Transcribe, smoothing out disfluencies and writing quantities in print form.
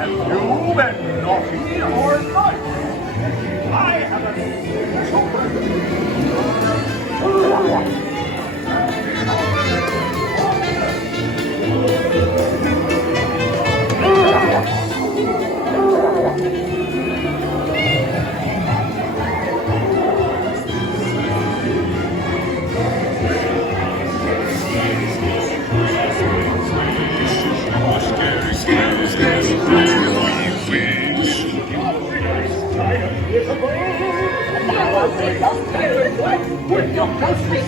Have you been naughty or nice? I haven't been with your country.